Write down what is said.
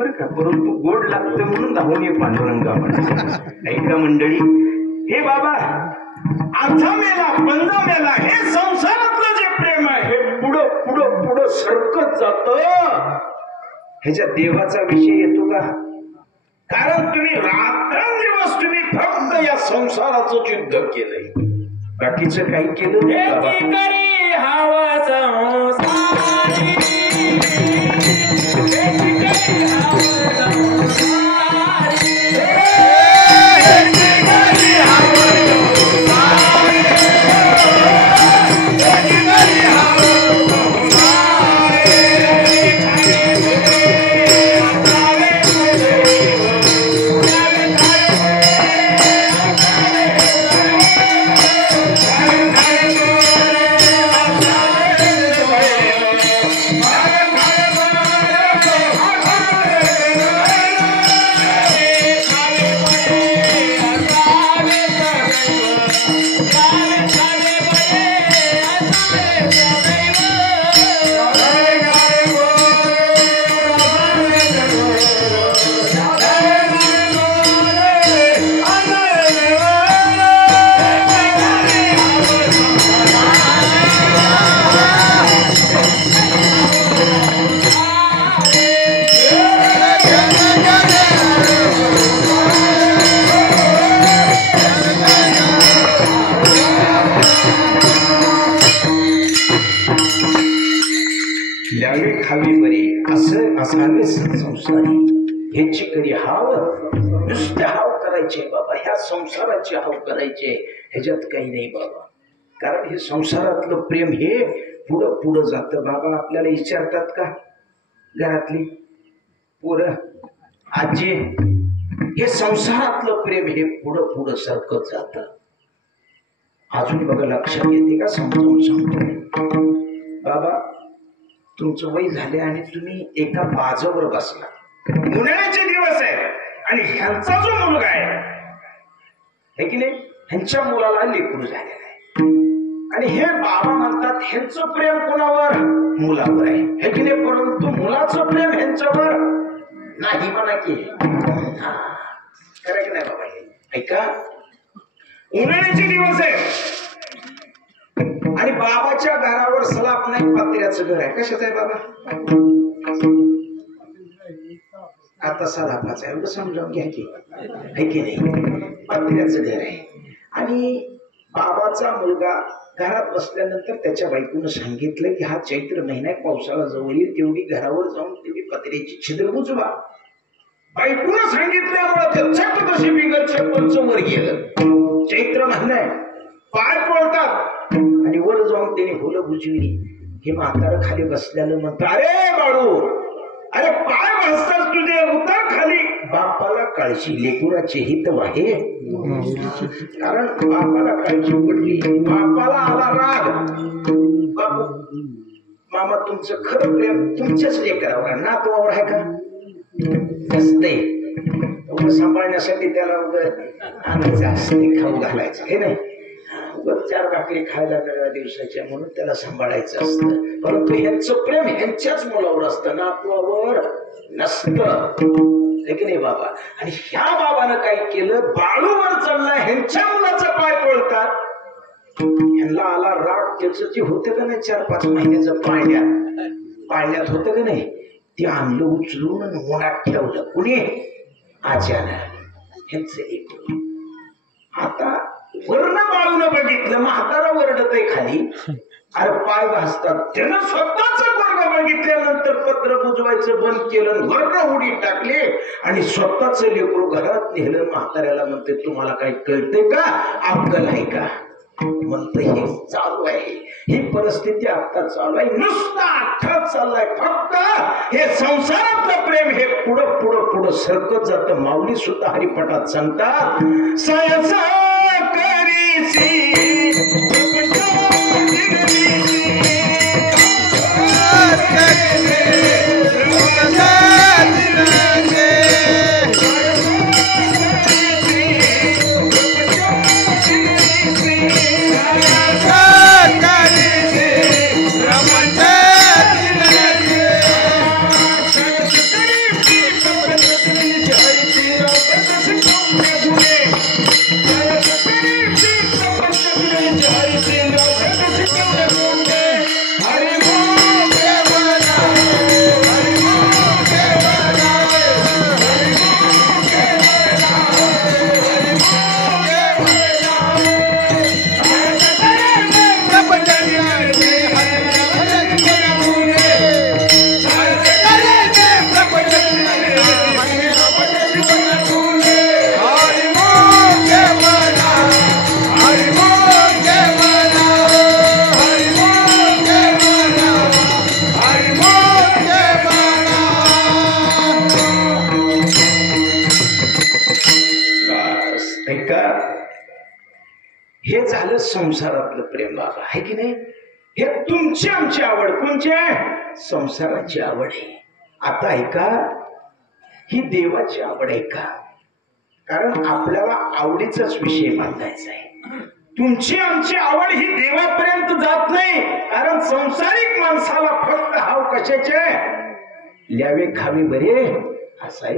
बरं का, परंतु गोड लागतं म्हणून धावून ये पांडुरंगा म्हणा. ऐका मंडळी, हे बाबा आजा मेला पंजा मेला हे संसारातलं जे प्रेम आहे हे पुढं पुढं पुढं सरकत जात. ह्याच्या देवाचा विषय येतो का? कारण तुम्ही रात्रंदिवस तुम्ही फक्त या संसाराचं युद्ध केलंय, बाकीचं काही केलं नाही. संसारी ह्याची कधी हाव नुसते हाव करायचे बाबा, ह्या संसाराची हाव करायचे, ह्याच्यात काही नाही बाबा. कारण हे संसारातलं प्रेम हे पुढं पुढं जातं बाबा. आपल्याला विचारतात का घरातली पोरं आजी, हे संसारातलं प्रेम हे पुढं पुढं सरकत जातं. अजून बघा लक्षात येते का? समजून सांगतो बाबा, तुमचं वय झाले आणि तुम्ही एका बाजावर बसला, उन्हाळ्याचे दिवस आहे आणि ह्यांचा जो मुलगा आहे की नाही, ह्यांच्या मुलाला लेकरू झालेलं आहे आणि हे बाबा म्हणतात ह्यांचं प्रेम कोणावर? मुलावर आहे, हे की नाही. परंतु मुलाचं प्रेम ह्यांच्यावर नाही म्हणा की. खरं की नाही बाबा? ऐका, उन्हाळ्याचे दिवस आहे आणि बाबाच्या घरावर सलाप नाही, पत्र्याचं घर आहे. कशाचं आहे बाबा? आता सलापाचं आहे, एवढं समजावून घ्या की, आहे की नाही. पत्र्याचं घर आहे आणि बाबाचा मुलगा घरात बसल्यानंतर त्याच्या बायकोनं सांगितलं की हा चैत्र महिना पावसाळा जवळ येईल, तेवढी घरावर जाऊन तेवढी पत्र्याची छिद्र बुजवा. बायकोनं सांगितल्यामुळे चक्क तशी बिगरच्या पंचवर गेलं. चैत्र महिना आहे, पाय पळतात आणि वर जाऊन त्याने फुलं बुजविली. हे म्हातारं खाली बसल्यानं म्हणतं, अरे बाळू, अरे पाय भासतात तुझे, उतर खाली. बापाला काळजी, लेकुराचे हित वाहे. कारण बापाला काळजी पडली, बापाला आला राग. बापू मामा तुमचं खरं प्रेम तुमच्याच लेकरावर, नातवावर आहे का? नसते. सांभाळण्यासाठी त्याला आणायचं असते, खाऊ घालायचं, हे नाही. 4 भाकरी खायला वेगळ्या दिवसाच्या म्हणून त्याला सांभाळायचं असतं. परंतु ह्यांचं प्रेम ह्यांच्याच मुलावर असतं, नातवावर नसतं, हे की नाही बाबा. आणि ह्या बाबानं काय केलं, बाळूवर चालला, ह्यांच्या मुलाचा पाय पळतात. ह्यांना आला राग. त्याचं जे होतं का नाही 4-5 महिन्याचं पाळण्यात होतं का नाही, ते आणलं उचलून उन्हात ठेवलं. कुणी? आज्यानं. ह्यांचं एक आता वर्ण बाळून बघितलं, म्हातारा वरडत आहे खाली, अरे पाय भासतात. त्यानं स्वतःच वर्ग बघितल्यानंतर पत्र बुजवायचं बंद केलं, वर्ण उडी टाकले आणि स्वतःच लेकरू घरात नेलं. म्हाताऱ्याला म्हणते, तुम्हाला काही कळते का? अक्कल आहे का? म्हणतं हे चालू आहे, ही परिस्थिती आता चालू आहे, नुसता अठ्ठा चाललाय. फक्त हे संसारातलं प्रेम हे पुढं पुढं पुढं सरकत जातं. माऊली सुद्धा हरिपटात सांगतात, सयसा हे झालं संसारातलं प्रेम बाबा, आहे की नाही? हे तुमची आमची आवड, कोणची संसाराची आवड आहे. आता ऐका, ही देवाची आवड आहे का? कारण आपल्याला आवडीचाच विषय मांडायचा आहे. तुमची आमची आवड ही देवापर्यंत जात नाही. कारण संसारिक माणसाला फक्त हाव कशाचे, ल्यावे खावे बरे असा